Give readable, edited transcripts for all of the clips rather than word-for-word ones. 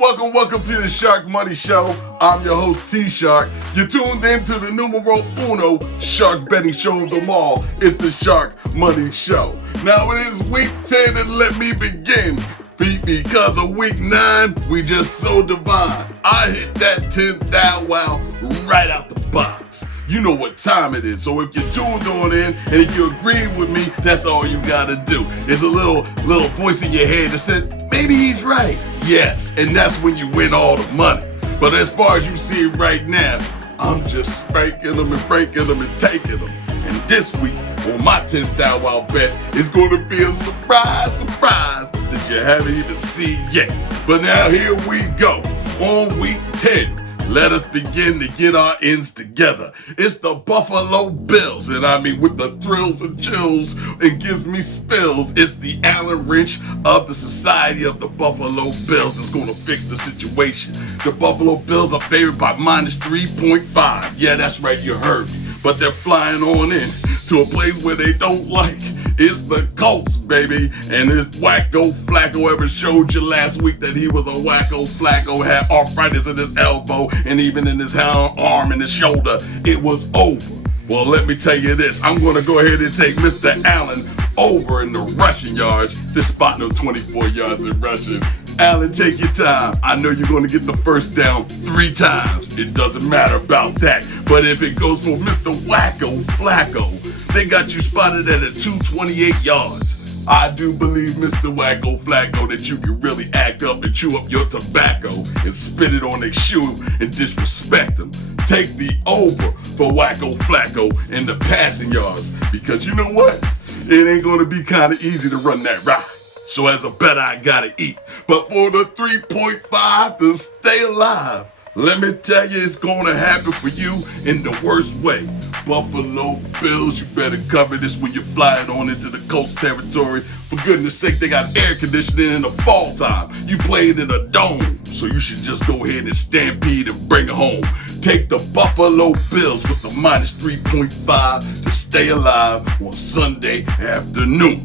Welcome to the Sharkmoney Show. I'm your host, T-Shark. You're tuned in to the numero uno shark betting show of them all. It's the Sharkmoney Show. Now it is week 10 and let me begin. Because of week 9, we just so divine. I hit that 10th thou wow right out the box. You know what time it is, so if you're tuned on in and if you agree with me, that's all you gotta do. It's a little voice in your head that says, maybe he's right. Yes, and that's when you win all the money. But as far as you see it right now, I'm just spanking them and breaking them and taking them. And this week, on my 10th thou wow bet, it's gonna be a surprise that you haven't even seen yet. But now here we go, on week 10. Let us begin to get our ends together. It's the Buffalo Bills, and I mean with the thrills and chills, it gives me spills. It's the Allen wrench of the Society of the Buffalo Bills that's going to fix the situation. The Buffalo Bills are favored by minus 3.5. Yeah, that's right, you heard me. But they're flying on in to a place where they don't like. It's the Colts, baby, and if Wacko Flacco ever showed you last week that he was a Wacko Flacco, had arthritis in his elbow and even in his arm and his shoulder, it was over. Well, let me tell you this, I'm going to go ahead and take Mr. Allen over in the rushing yards. This spot no 24 yards in rushing. Allen, take your time. I know you're going to get the first down 3 times. It doesn't matter about that. But if it goes for Mr. Wacko Flacco, they got you spotted at a 228 yards. I do believe, Mr. Wacko Flacco, that you can really act up and chew up your tobacco and spit it on their shoe and disrespect them. Take the over for Wacko Flacco in the passing yards, because you know what? It ain't going to be kind of easy to run that route. So as a bet, I gotta eat. But for the 3.5 to stay alive, let me tell you, it's gonna happen for you in the worst way. Buffalo Bills, you better cover this when you're flying on into the Colts territory. For goodness sake, they got air conditioning in the fall time. You played in a dome, so you should just go ahead and stampede and bring it home. Take the Buffalo Bills with the minus 3.5 to stay alive on Sunday afternoon.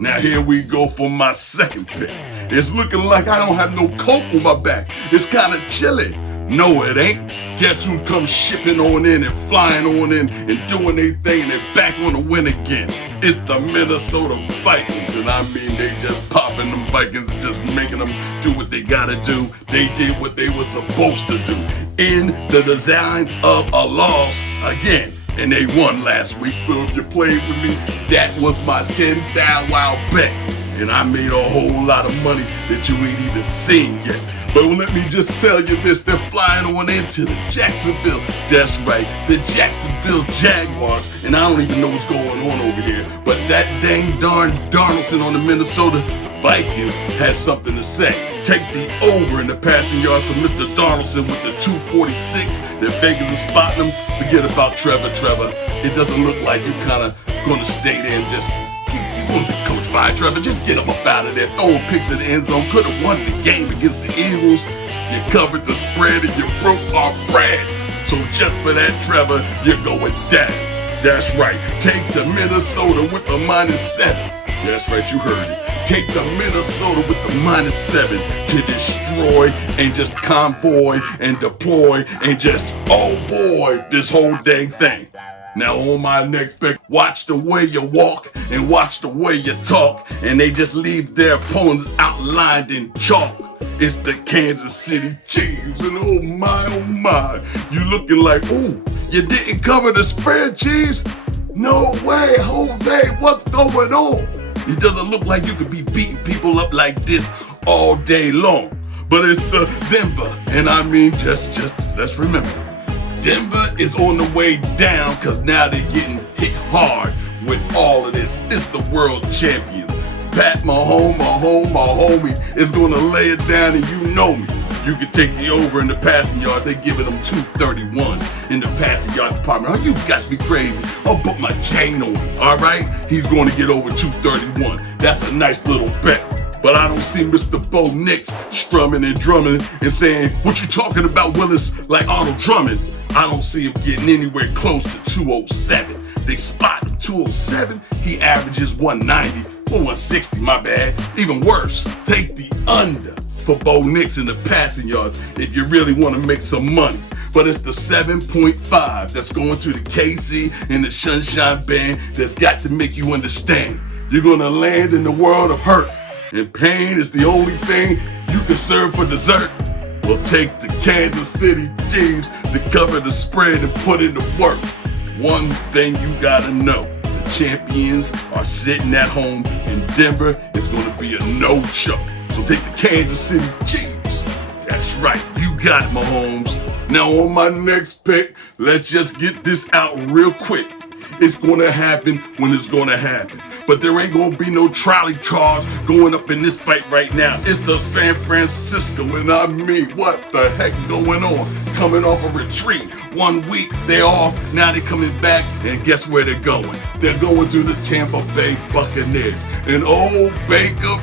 Now here we go for my second pick. It's looking like I don't have no coat on my back. It's kind of chilly. No, it ain't. Guess who comes shipping on in and flying on in and doing their thing and they're back on the win again? It's the Minnesota Vikings, and I mean they just popping them Vikings and just making them do what they gotta do. They did what they were supposed to do in the design of a loss again. And they won last week, so if you played with me, that was my 10th thou wow bet. And I made a whole lot of money that you ain't even seen yet. But let me just tell you this, they're flying on into the Jacksonville. That's right, the Jacksonville Jaguars. And I don't even know what's going on over here. But that dang darn Darnoldson on the Minnesota Vikings has something to say. Take the over in the passing yards for Mr. Darnoldson with the 246. The Vegas is spotting him. Forget about Trevor. It doesn't look like you're kind of going to stay there and just, you going to coach fire Trevor. Just get him up out of there. Throwing picks in the end zone. Could have won the game against the Eagles. You covered the spread and you broke our bread. So just for that, Trevor, you're going down. That's right. Take the Minnesota with the minus 7. That's right, you heard it. Take the Minnesota with the minus 7 to destroy and just convoy and deploy and just, oh boy, this whole dang thing. Now on my next pick, watch the way you walk and watch the way you talk, and they just leave their opponents outlined in chalk. It's the Kansas City Chiefs, and oh my, you looking like, ooh, you didn't cover the spread, Chiefs? No way, Jose, what's going on? It doesn't look like you could be beating people up like this all day long. But it's the Denver, and I mean, just let's remember, Denver is on the way down because now they're getting hit hard with all of this. It's the world champion. Pat Mahomes, my homie, is going to lay it down, and you know me. You can take the over in the passing yards. They giving them 231 in the passing yard department. Oh, you got to be crazy. I'll put my chain on him, all right? He's going to get over 231. That's a nice little bet. But I don't see Mr. Bo Nix strumming and drumming and saying, what you talking about, Willis, like Arnold Drummond? I don't see him getting anywhere close to 207. They spot him 207. He averages 190. Well, 160, my bad. Even worse, take the under for Bo Nix in the passing yards if you really want to make some money. But it's the 7.5 that's going to the KC and the Sunshine Band that's got to make you understand. You're going to land in the world of hurt, and pain is the only thing you can serve for dessert. We'll take the Kansas City Chiefs to cover the spread and put in the work. One thing you gotta know, the champions are sitting at home in Denver. It's gonna be a no-show. So take the Kansas City Chiefs. That's right, you got it, Mahomes. Now on my next pick, let's just get this out real quick. It's gonna happen when it's gonna happen. But there ain't gonna be no trolley cars going up in this fight right now. It's the San Francisco, and I mean, what the heck going on? Coming off a retreat. 1 week, they're off, now they're coming back, and guess where they're going? They're going to the Tampa Bay Buccaneers. And old Baker,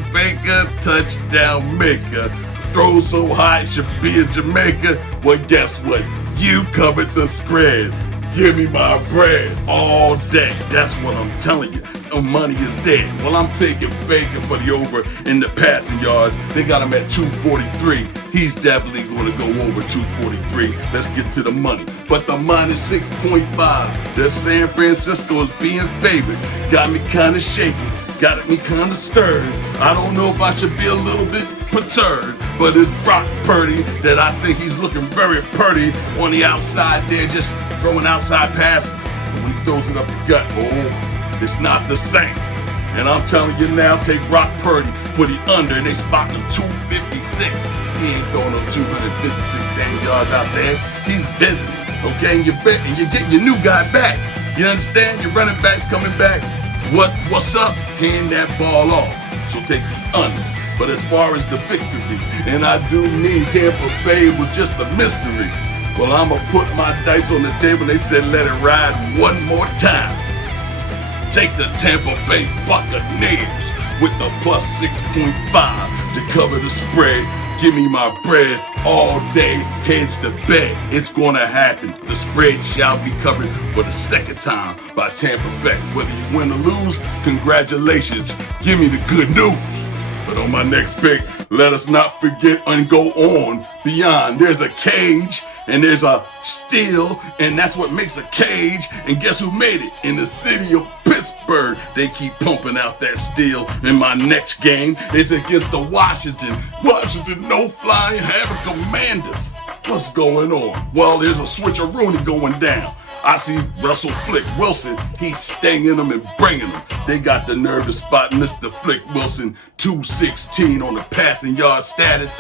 touchdown maker. Throw so high, it should be in Jamaica. Well, guess what? You covered the spread. Give me my bread all day. That's what I'm telling you. No money is dead. Well, I'm taking Baker for the over in the passing yards. They got him at 243. He's definitely going to go over 243. Let's get to the money. But the minus 6.5, the San Francisco is being favored. Got me kind of shaking. Got me kind of stirred. I don't know if I should be a little bit perturbed, but it's Brock Purdy that I think he's looking very purdy on the outside there, just throwing outside passes. But when he throws it up the gut, oh, it's not the same. And I'm telling you now, take Brock Purdy for the under, and they spot him 256. He ain't throwing no 256 dang yards out there. He's visiting, okay? And you're getting your new guy back. You understand? Your running back's coming back. What's up? Hand that ball off. So take the under. But as far as the victory, and I do need Tampa Bay with just a mystery. Well, I'm going to put my dice on the table. They said let it ride one more time. Take the Tampa Bay Buccaneers with the plus 6.5 to cover the spread. Give me my bread all day, heads to bed. It's going to happen. The spread shall be covered for the second time by Tampa Bay. Whether you win or lose, congratulations. Give me the good news. But on my next pick, let us not forget and go on beyond. There's a cage and there's a steal, and that's what makes a cage. And guess who made it? In the city of Pittsburgh. They keep pumping out that steal. And my next game is against the Washington no flying having Commanders. What's going on? Well, there's a switcheroonie going down. I see Russell Flick Wilson, he's stinging them and bringing them. They got the nerve to spot Mr. Flick Wilson, 216 on the passing yard status.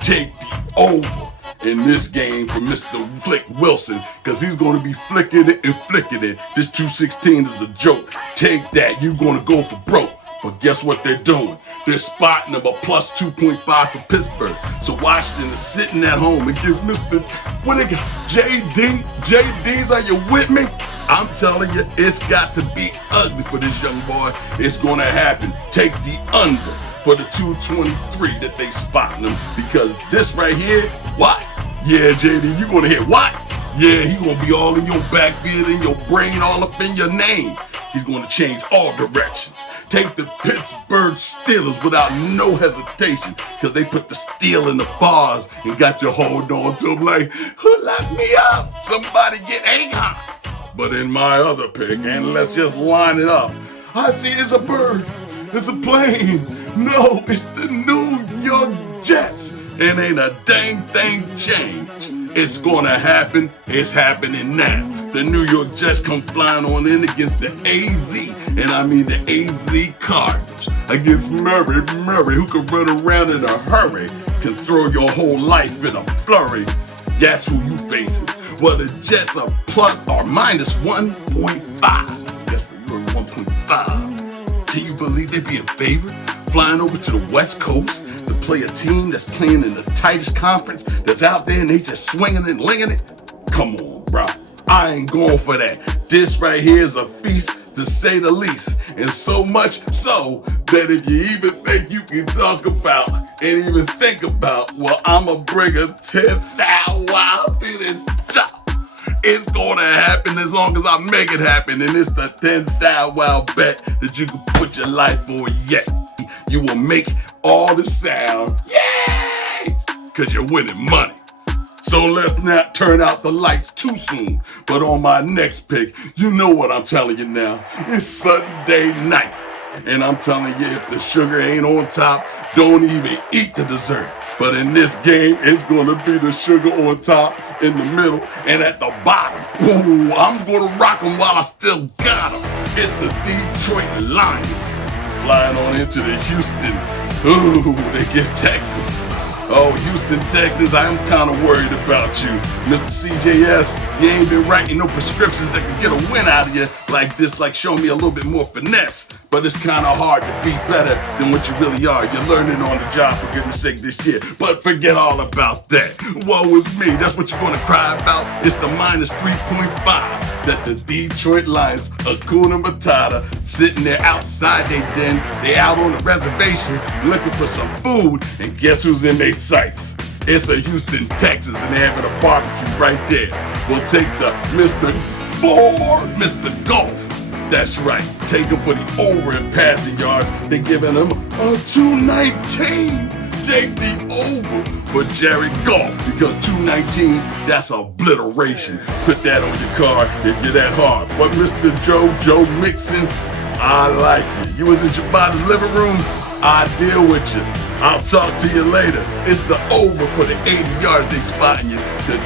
Take the over in this game for Mr. Flick Wilson, because he's going to be flicking it and flicking it. This 216 is a joke. Take that, you're going to go for broke. But guess what they're doing? They're spotting them a plus 2.5 for Pittsburgh. So Washington is sitting at home against Mr. What they got? JD? JD's, are you with me? I'm telling you, it's got to be ugly for this young boy. It's going to happen. Take the under for the 223 that they spotting them, because this right here, what? Yeah, JD, you going to hit what? Yeah, he's going to be all in your backfield, in your brain, all up in your name. He's going to change all directions. Take the Pittsburgh Steelers without no hesitation, because they put the steel in the bars and got you hold on to them like, who locked me up? Somebody get angry. But in my other pick, and let's just line it up, I see it's a bird, it's a plane. No, it's the New York Jets. And ain't a dang thing changed. It's gonna happen. It's happening now. The New York Jets come flying on in against the AZ, and I mean the AZ Cardinals, against Murray, who can run around in a hurry, can throw your whole life in a flurry. That's who you facing. Well, the Jets are minus 1.5. Yes, you're 1.5. Can you believe they be a favorite? Flying over to the West Coast to play a team that's playing in the tightest conference that's out there, and they just swinging and linging it? Come on, bro. I ain't going for that. This right here is a feast, to say the least. And so much so that if you even think you can talk about and even think about, well, I'ma bring a 10,000 wild to the top. It's gonna happen as long as I make it happen. And it's the 10,000 wild bet that you can put your life on yet. You will make all the sound. Yeah! cause you're winning money. So let's not turn out the lights too soon. But on my next pick, you know what I'm telling you now. It's Sunday night. And I'm telling you, if the sugar ain't on top, don't even eat the dessert. But in this game, it's gonna be the sugar on top, in the middle, and at the bottom. Ooh, I'm gonna rock them while I still got them. It's the Detroit Lions flying on into the Houston. Ooh, they get Texans. Oh, Houston, Texas, I'm kind of worried about you. Mr. CJS, you ain't been writing no prescriptions that can get a win out of you like this, like show me a little bit more finesse. But it's kind of hard to be better than what you really are. You're learning on the job, for goodness sake, this year. But forget all about that. Woe is me, that's what you're going to cry about. It's the minus 3.5 that the Detroit Lions, Hakuna Matata, sitting there outside their den. They out on the reservation looking for some food. And guess who's in their sights? It's a Houston, Texas, and they're having a barbecue right there. We'll take the Mr. Golf. That's right. Take him for the over in passing yards. They're giving him a 219. Take the over for Jared Goff because 219, that's obliteration. Put that on your card if you're that hard. But Mr. Joe Mixon, I like it. You was in your body's living room, I deal with you. I'll talk to you later. It's the over for the 80 yards they spotting you. The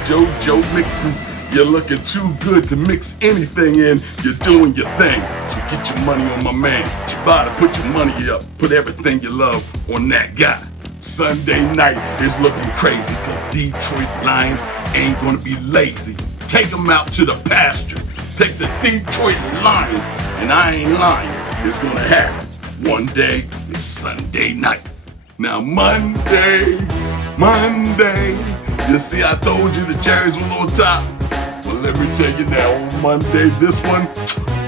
Joe Mixon, you're looking too good to mix anything in. You're doing your thing. So get your money on my man. You about to put your money up. Put everything you love on that guy. Sunday night is looking crazy because Detroit Lions ain't gonna be lazy. Take them out to the pasture. Take the Detroit Lions, and I ain't lying. It's gonna happen. One day is Sunday night. Now Monday, you see I told you the cherries was on top. Well, let me tell you now, on Monday, this one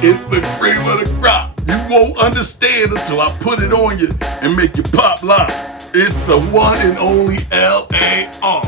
is the cream of the crop. You won't understand until I put it on you and make you pop lock. It's the one and only LAR.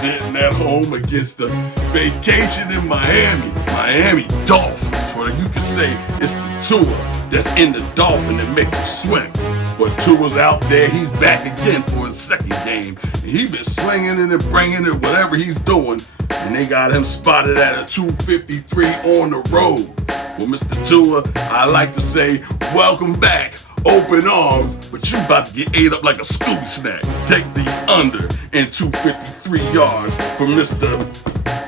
Sitting at home against the vacation in Miami Dolphins. Or you could say it's the Tua that's in the Dolphin that makes it swim. But Tua's out there, he's back again for his second game. And he's been slinging it and bringing it, whatever he's doing. And they got him spotted at a 253 on the road. Well, Mr. Tua, I like to say, welcome back. Open arms, but you about to get ate up like a Scooby snack. Take the under and 253 yards for Mr.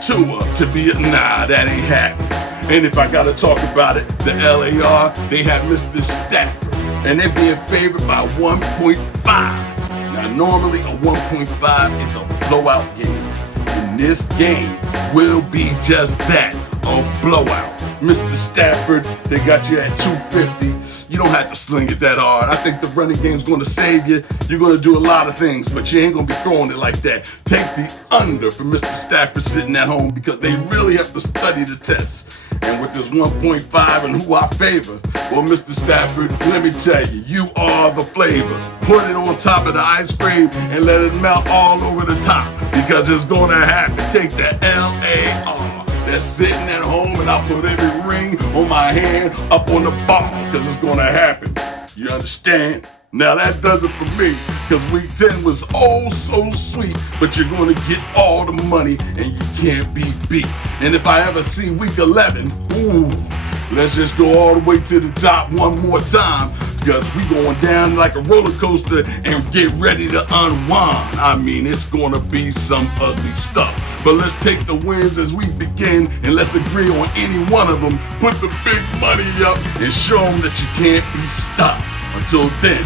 Tua to be nah, that ain't happening. And if I gotta talk about it, the LAR, they have Mr. Stafford, and they're being favored by 1.5. Now normally a 1.5 is a blowout game. And this game will be just that, a blowout. Mr. Stafford, they got you at 250. You don't have to sling it that hard. I think the running game's going to save you. You're going to do a lot of things, but you ain't going to be throwing it like that. Take the under for Mr. Stafford sitting at home because they really have to study the test. And with this 1.5 and who I favor, well, Mr. Stafford, let me tell you, you are the flavor. Put it on top of the ice cream and let it melt all over the top because it's going to happen. Take the LAR. They're sitting at home and I put every ring on my hand up on the ball because it's going to happen. You understand? Now that does it for me because week 10 was oh so sweet, but you're going to get all the money and you can't be beat. And if I ever see week 11, ooh, let's just go all the way to the top one more time because we going down like a roller coaster and get ready to unwind. I mean, it's going to be some ugly stuff. But let's take the wins as we begin and let's agree on any one of them. Put the big money up and show them that you can't be stopped. Until then,